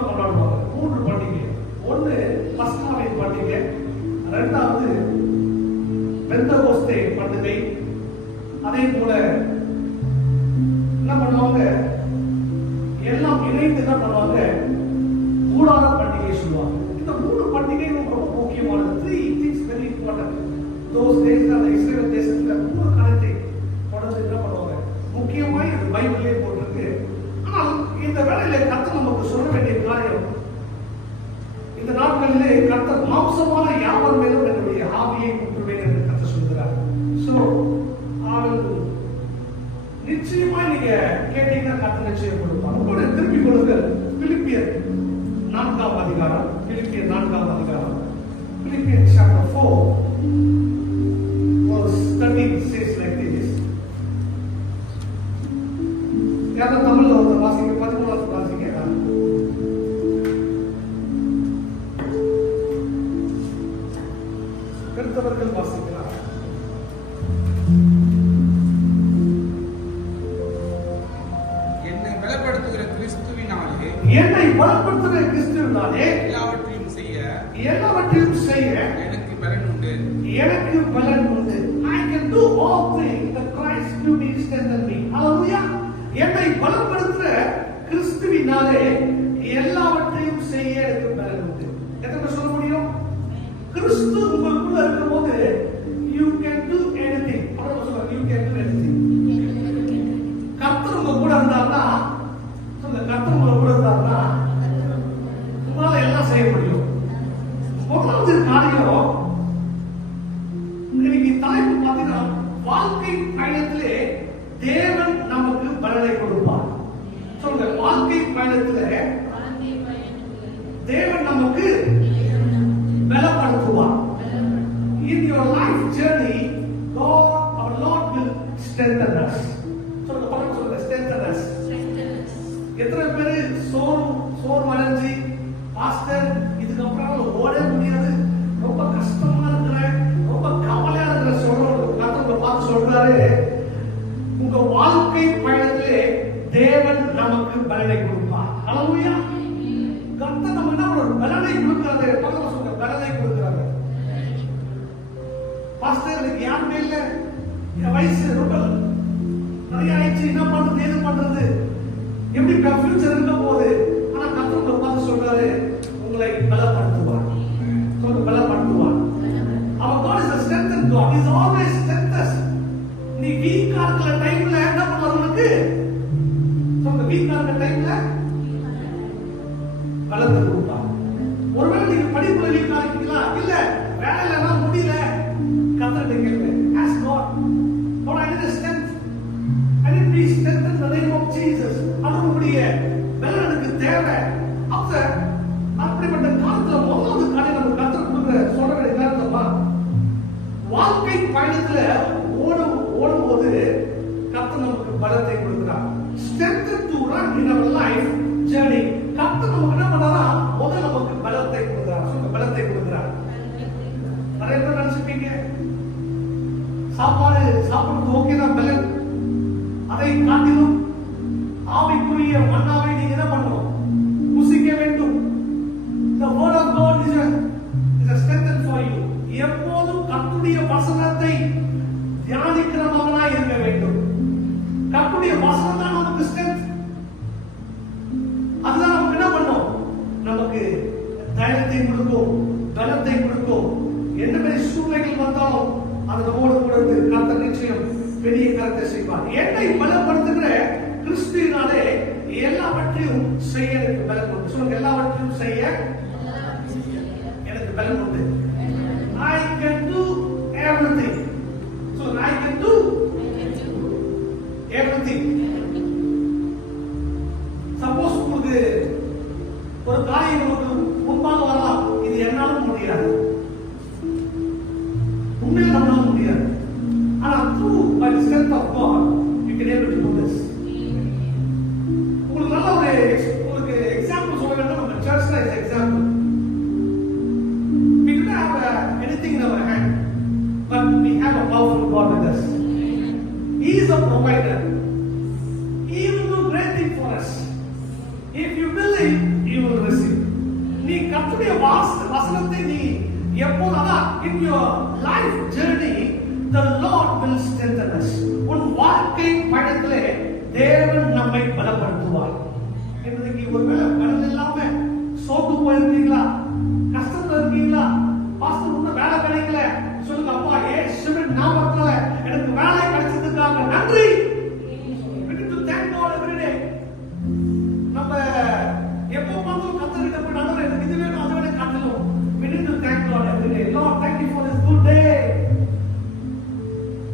முக்கியமாக கொண்டாடுவாங்க. 3 பண்டிகை. ஒன்று பஸ்காவின் பண்டிகை, இரண்டாவது பெந்தகோஸ்தே பண்டிகை, அதே போல என்ன பண்ணுவாங்க, எல்லாம் இணைந்து என்ன பண்ணுவாங்க, கூடார பண்டிகை சொல்லுவாங்க. இந்த 3 பண்டிகை ரொம்ப முக்கியமானது. 3 things very important. Those days தான் இஸ்ரேல் தேசத்துல 3 காரியத்தை தொடர்ந்து என்ன பண்ணுவாங்க, முக்கியமாய் அது பைபிளே போட்டிருக்கு. ஆனால் இந்த வேளையில கர்த்தர் நமக்கு சொல்ல வேண்டிய காரியம், இந்த நாட்களிலே கர்த்தர் மாம்சமான யாவர் மேலும் என்னுடைய ஆவியை ஊற்றுவேன் என்று கர்த்தர் சொல்கிறார். சோ நிச்சயமாய் நீங்க கேட்டீங்கன்னா கர்த்தர் நிச்சயம் கொடுப்பார். உங்களுடைய திருப்பிக் கொள்ளுங்கள். பிலிப்பியர் 4ஆம் அதிகாரம், பிலிப்பியர் 4ஆம் அதிகாரம், பிலிப்பியர் chapter 4 verse 13 says like this. யாரா தமிழ்ல வந்து வாசிங்க, 13வது வாசிங்க. கருத்தவர்கள் வாசிக்கிறார். என்னை பலப்படுத்துகிற கிறிஸ்துவினாலே எல்லாவற்றையும் செய்ய எனக்கு பலன் உண்டு. I can do all things that Christ who strengthens me. Hallelujah. என்னை பலப்படுத்துகிற கிறிஸ்துவினாலே எல்லாவற்றையும் செய்ய எனக்கு பலன் உண்டு. எத்தனை சொல்ல முடியும்? கிறிஸ்து உங்களுக்குள்ள இருக்கும்போது you can do anything. அப்புறம் சொல்லுங்க, you can do anything. கர்த்தர் உங்க கூட இருந்தார்னா, சொல்லுங்க, கர்த்தர் உங்க கூட இருந்தார்னா உங்களால எல்லாம் செய்ய முடியும். முதலாவது காரியம், இன்னைக்கு தலைப்பு பார்த்தீங்கன்னா, வாழ்க்கை பயணத்திலே தேவன் நமக்கு பலனை கொடுப்பார். சொல்லுங்க, வாழ்க்கை பயணத்திலே தேவன் நமக்கு பலப்படுத்துவார். In your life journey, God, our Lord will strengthen us. சொல்லுங்க, பலன் சொல்லுங்க, strengthen us. எத்தனை பேர் சோர்வடைஞ்சு, பாஸ்டர் இதுக்கப்புறம் ஓட முடியாது, ரொம்ப கஷ்டமா இருக்கிறேன், ரொம்ப கவலையா இருக்கிற சொல்றவங்க கர்த்தர் பார்த்து சொல்றாரு, உங்க வாழ்க்கை பயணத்திலே தேவன் நமக்கு பலனை கொடுப்பார். ஹல்லேலூயா. கர்த்தர் நமக்கு என்ன ஒரு பலனை கொடுக்கிறாரு. பலனை சொல்லுங்க, பலனை கொடுக்கிறாரு. பாஸ்டர் எனக்கு யாருமே இல்ல, என் வயசு ரொம்ப நிறைய ஆயிடுச்சு, என்ன பண்றது ஏது பண்றது, எப்படி ஃபியூச்சர் இருக்க போகுது. ஆனா கர்த்தர் பார்த்து சொல்றாரு, உங்களை பலப்படுத்துவார். சொல்லுங்க, பலப்படுத்துவார். Our God is a strengthened God. He is always strengthens. நீ வீக்கா இருக்கிற டைம்ல என்ன பண்ணுவார் உனக்கு? சொல்லுங்க, வீக்கா இருக்கிற டைம்ல பலத்தை கொடுப்பார். ஒருவேளை நீங்க படிப்புல வீக்கா இருக்கீங்களா, இல்ல வேலையில எல்லாம் முடியல, கர்த்தர் கேளுங்க, ask God, Lord, I need a strength. I need to be strengthened in the name of Jesus. அது உங்களுடைய பலன் எனக்கு தேவை. அப்படிப்பட்ட காலத்துல முதலாவது காரியம் நம்ம கர்த்தர் கொடுக்கிற சொல்ற வேண்டிய காரியமா, வாழ்க்கை பயணத்துல ஓடும்போது கர்த்தர் நமக்கு பலத்தை கொடுக்கிறார். strength to run in our life journey. கர்த்தர் நமக்கு என்ன பண்றாரா, முதல்ல நமக்கு பலத்தை கொடுக்கிறார். சொல்லுங்க, பலத்தை கொடுக்கிறார். நிறைய பேர் நினைச்சிருப்பீங்க, சாப்பிடுறது ஓகே தான் பலன், அதை காட்டிலும் ஆவிக்குரிய மன்னாவை நீங்க என்ன பண்ணணும், புசிக்க வேண்டும். The word of God is a strength for you. எப்போதும் கர்த்தருடைய வசனத்தை தியானிக்கிறவனாய் இருக்க வேண்டும். கர்த்தருடைய வசனம் தான் நமக்கு ஸ்ட்ரென்த். அதுதான் நமக்கு என்ன பண்ணும், நமக்கு தைரியத்தை கொடுக்கும், பலத்தை கொடுக்கும். என்ன பெரிய சூழ்நிலைகள் வந்தாலும் அது நம்மோடு கூட இருந்து கர்த்தர் நிச்சயம் பெரிய காரியத்தை செய்வார். என்னை பலப்படுத்துகிற கிறிஸ்துவினாலே எல்லாவற்றையும் செய்ய எனக்கு பலம் உண்டு. சொல்லுங்க, எல்லாவற்றையும் செய்ய எனக்கு பலம் உண்டு. I can do everything. So I can do everything. Suppose உங்களுக்கு ஒரு காரியம் உங்களுக்கு முன்பாக வரலாம், இது என்னால முடியாது, உண்மையில நம்மளால முடியாது. ஆனா through by the strength of God you can able to do this. உங்களுக்கு நல்ல ஒரு எக்ஸாம்பிள் சொல்ல வேண்டும். நம்ம சர்ச்ல இந்த example, we don't have anything in our hand, but we have a powerful God with us. He is a provider. He will do great things for us. If you believe, you will receive. in your life journey the Lord will strengthen us. உன் வாழ்க்கை பயணத்திலே தேவன் நம்மை பலப்படுத்துவார். இன்னைக்கு ஒருவேளை பலன் இல்லாம சோர்ந்து போயிருக்கீங்களா, கஷ்டத்துல இருக்கீங்களா, பாஸ்டர் உன்ன வேலை கிடைக்கல, சொல்லுங்க அப்பா இயேசுவின் நாமத்துல எனக்கு வேலை கிடைச்சதுக்காக நன்றி. We need to thank God every day. நம்ம எப்போ பார்த்தாலும் கர்த்தர்கிட்ட போய் ஆண்டவரே எனக்கு இது வேணும் அது வேணும் காட்டணும். We need to thank God every day. Lord, thank you for this good day.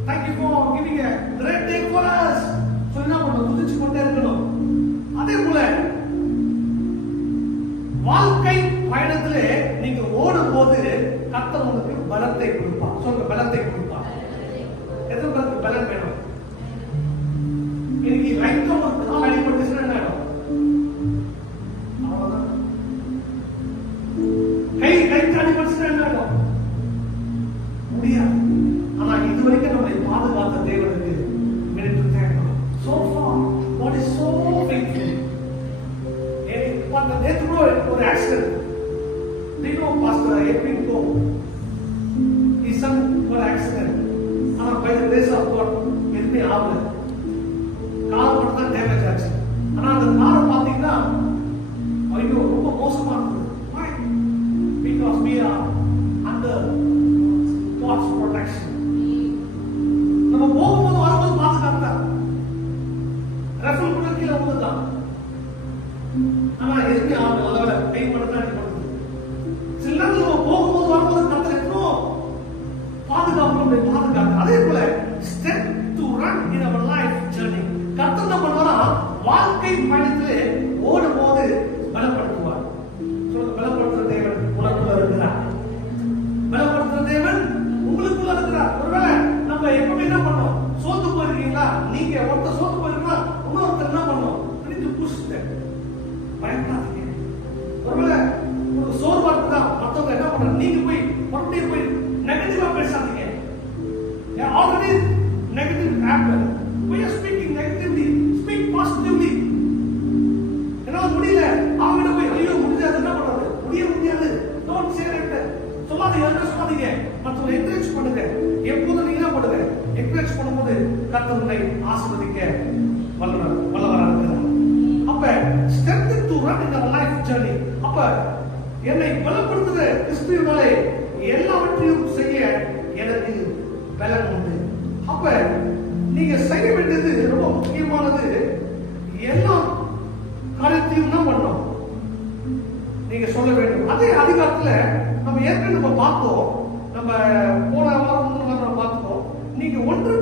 Thank you for giving a great day for us. சொன்னா நம்ம துதிச்சு கொண்டே இருக்கணும். அதே போல வாழ்க்கை பயணத்திலே நீங்க ஓடும் போது கர்த்தர் உங்களுக்கு பலத்தை கொடுப்பார். சொல்லுங்க பலத்தை கொடுப்பார். எத்தனை பேருக்கு பலம் வேணும்? இன்னைக்கு லைட்டா ஒரு கால் அடிபட்டுச்சுன்னா என்ன ஆகும்? அவ்வளவுதான். கை லைட்டா அடிபட்டுச்சுன்னா என்ன ஆகும்? முடியாது. ஆனா இதுவரைக்கும் நம்மை பாதுகாத்த தேவனுக்கு minute thanks. So far, God is so faithful. நேற்று கூட ஒரு accident. Do you know Pastor Edwin Go? His son got accident. ஆனா by the grace of God எதுவுமே ஆகல. கார் மட்டும் தான் டேமேஜ் ஆச்சு. ஆனா அந்த காரை பார்த்தீங்கன்னா ஐயோ ரொம்ப மோசமா இருந்தது. Why? Because we are under God's protection. நம்ம போகும்போது வரும்போது பாதுகாத்தா ரஃபல் கூட கீழே விழுந்தான். ஆனா எதுவுமே ஆகல. நல்ல கை மட்டும் தான் அடிபட்டது. சில நேரத்தில் நம்ம போகும்போது வரும்போது கர்த்தர் எவ்வளோ பாதுகாப்பு பாதுகாப்பு. அதே போல step to run in our life journey. கர்த்தர் என்ன பண்ணுவாரா, வாழ்க்கை பயணத்திலே ஓடும் போது பலப்படுத்துவார். பலப்படுத்துற தேவன் உனக்குள்ள இருக்கிறார். பலப்படுத்துற தேவன் உங்களுக்குள்ள இருக்கிறார். ஒருவேளை நம்ம எப்பவுமே என்ன பண்ணோம், சோர்ந்து போயிருக்கீங்களா, நீங்க ஒருத்தர் சோர்ந்து போயிருக்கீங்களா, இன்னொருத்தர் என்ன பண்ணோம், பயப்படாதீங்க. ஒருவேளை ஒரு சோர்வா இருக்குதா, மற்றவங்க என்ன பண்றாங்க, நீங்க போய் மறுபடியும் போய் நெகட்டிவா பேசாதீங்க. Already negative happen. We are speaking negatively. Speak positively. என்னால முடியல, அவங்க போய் ஐயோ முடியாது என்ன பண்றது, முடியாது. Don't say that. சொல்லாதீங்க, என்ன சொல்லாதீங்க. மற்றவங்களை என்கரேஜ் பண்ணுங்க. எப்போதும் நீங்க என்ன பண்ணுங்க, என்கரேஜ் பண்ணும்போது கர்த்தர் உங்களை ஆசீர்வதிக்க வல்லவராக இருக்கிறார். அப்ப strength to run in our life journey. அப்ப என்னை பலப்படுத்துகிற கிறிஸ்துவினாலே எல்லாவற்றையும் செய்ய எனக்கு பலன் உண்டு. அப்ப நீங்க செய்ய வேண்டியது ரொம்ப முக்கியமானது, எல்லா காரியத்தையும் என்ன பண்ணணும், நீங்க சொல்ல வேண்டும். அதே அதிகாரத்துல நம்ம ஏற்கனவே நம்ம பார்த்தோம், நம்ம போன வாரம் பார்த்தோம். நீங்க ஒன்று